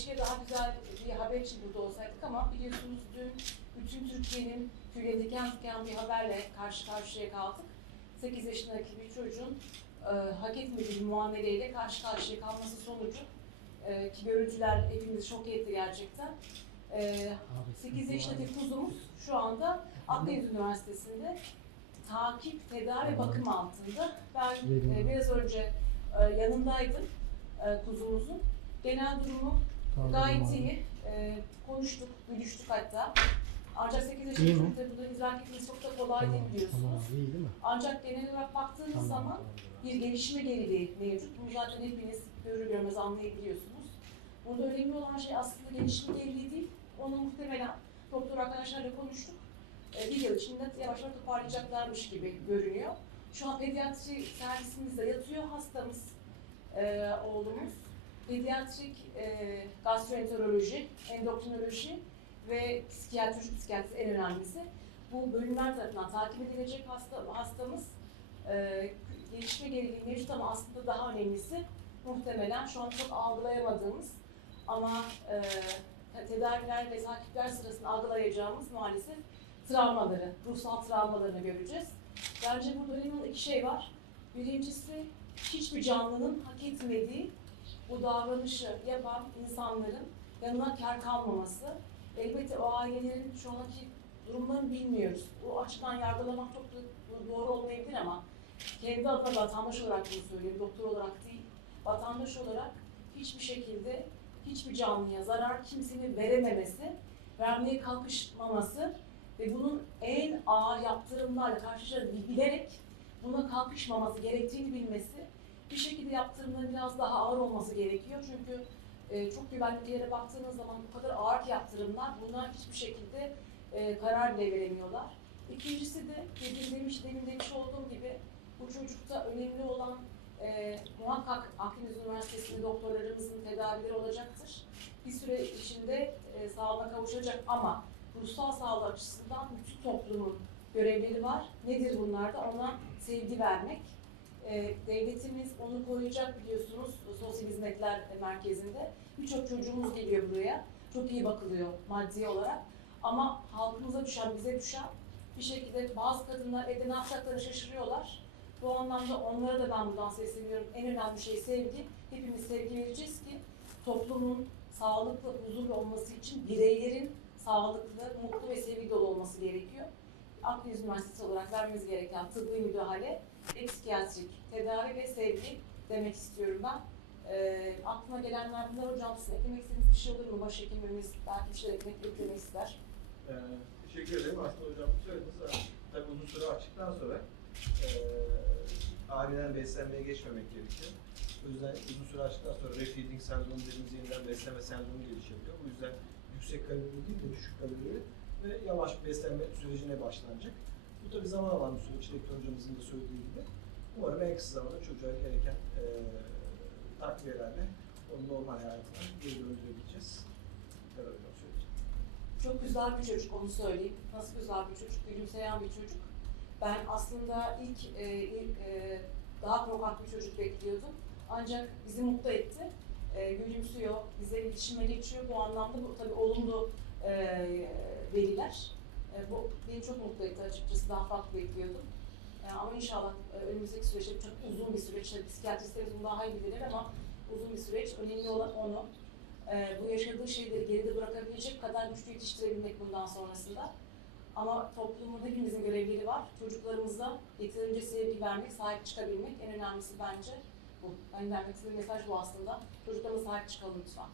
keşke daha güzel bir haber için burada olsaydık ama biliyorsunuz dün bütün Türkiye'nin tüyleri diken diken bir haberle karşı karşıya kaldık. 8 yaşındaki bir çocuğun e, hak etmediği bir muameleyle karşı karşıya kalması sonucu e, ki görüntüler hepimizi şok etti gerçekten. E, 8 yaşındaki kuzumuz şu anda Akdeniz Üniversitesi'nde takip, tedavi ve bakım altında. Ben e, biraz önce e, yanındaydım e, kuzumuzun. Genel durumu gayet iyi. E, konuştuk, gülüştük hatta. Ancak 8 İyi yaşındaki mi? çocukları burada idrak etmesi çok da kolay Tamam, değil biliyorsunuz. tamam, iyi değil mi? Ancak genel olarak baktığınız Tamam, zaman tamam. bir gelişme geriliği mevcut. Bunu zaten hepiniz görür görmez anlayabiliyorsunuz. Burada önemli olan şey aslında gelişim geriliği değil. Onu muhtemelen doktor arkadaşlarla konuştuk. Ee, bir yıl içinde yavaş yavaş toparlayacaklarmış gibi görünüyor. Şu an pediatri servisimizde yatıyor hastamız, e, oğlumuz. Pediatrik e, gastroenteroloji, endokrinoloji ve psikiyatri, psikiyatrisi en önemlisi. Bu bölümler tarafından takip edilecek hasta, hastamız e, gelişme geriliği mevcut ama aslında daha önemlisi muhtemelen şu an çok algılayamadığımız ama e, tedaviler ve takipler sırasında algılayacağımız maalesef travmaları, ruhsal travmalarını göreceğiz. Bence burada önemli iki şey var. Birincisi hiçbir canlının hak etmediği bu davranışı yapan insanların yanına kar kalmaması. Elbette o ailelerin şu anki durumlarını bilmiyoruz. O açıdan yargılamak çok da doğru olmayabilir ama kendi adına vatandaş olarak bunu söylüyorum, doktor olarak değil. Vatandaş olarak hiçbir şekilde hiçbir canlıya zarar kimsenin verememesi, vermeye kalkışmaması ve bunun en ağır yaptırımlarla karşılaşarak bilerek buna kalkışmaması gerektiğini bilmesi, bir şekilde yaptırımların biraz daha ağır olması gerekiyor. Çünkü e, çok güvenli ülkelere baktığınız zaman bu kadar ağır yaptırımlar buna hiçbir şekilde e, karar bile veremiyorlar. İkincisi de demin demiş, demin demiş olduğum gibi bu çocukta önemli olan e, muhakkak Akdeniz Üniversitesi'nde doktorlarımızın tedavileri olacaktır. Bir süre içinde e, sağlığa kavuşacak ama ruhsal sağlığı açısından bütün toplumun görevleri var. Nedir bunlar da? Ona sevgi vermek. E, devletimiz onu koyacak biliyorsunuz sosyal hizmetler merkezinde. Birçok çocuğumuz geliyor buraya. Çok iyi bakılıyor maddi olarak. Ama halkımıza düşen, bize düşen bir şekilde bazı kadınlar evde ne yapacaklarını şaşırıyorlar. Bu anlamda onlara da ben buradan sesleniyorum. En önemli şey sevgi. Hepimiz sevgi vereceğiz ki toplumun sağlıklı, huzurlu olması için bireylerin sağlıklı, mutlu ve sevgi dolu olması gerekiyor. Akdeniz Üniversitesi olarak vermemiz gereken tıbbi müdahale psikiyatrik tedavi ve sevgi demek istiyorum ben. Ee, aklıma gelenler bunlar hocam sizin eklemek istediğiniz bir şey olur mu? Başhekimimiz belki bir şey eklemek, eklemek ister. Ee, teşekkür ederim. Aslında hocam söylediniz. Tabii uzun süre açtıktan sonra e, aileden beslenmeye geçmemek gerekiyor. O yüzden uzun süre açtıktan sonra refeeding sendromu dediğimiz yeniden besleme sendromu gelişebiliyor. Bu yüzden yüksek kalorili değil de düşük kalorili ve yavaş beslenme sürecine başlanacak. Bu tabii zaman alan bir süreç. Rektor hocamızın da söylediği gibi. Umarım en kısa zamanda çocuğa gereken e, takviyelerle onu normal hayatına geri döndürebileceğiz. Kadar hocam söyleyeceğim. Çok güzel bir çocuk onu söyleyeyim. Nasıl güzel bir çocuk, gülümseyen bir çocuk. Ben aslında ilk, e, ilk e, daha korkak bir çocuk bekliyordum. Ancak bizi mutlu etti. E, gülümsüyor, bize iletişime geçiyor. Bu anlamda bu tabii olumlu e, veriler. E, bu beni çok mutlu etti açıkçası. Daha farklı bekliyordum. E, ama inşallah e, önümüzdeki süreçte çok uzun bir süreç. Psikiyatristlerimiz bunu daha iyi bilir ama uzun bir süreç. Önemli olan onu e, bu yaşadığı şeyleri geride bırakabilecek kadar güçlü yetiştirebilmek bundan sonrasında. Ama toplumun hepimizin görevleri var. Çocuklarımıza yeterince sevgi vermek, sahip çıkabilmek en önemlisi bence bu. Ben vermek istediğim mesaj bu aslında. Çocuklarımıza sahip çıkalım lütfen.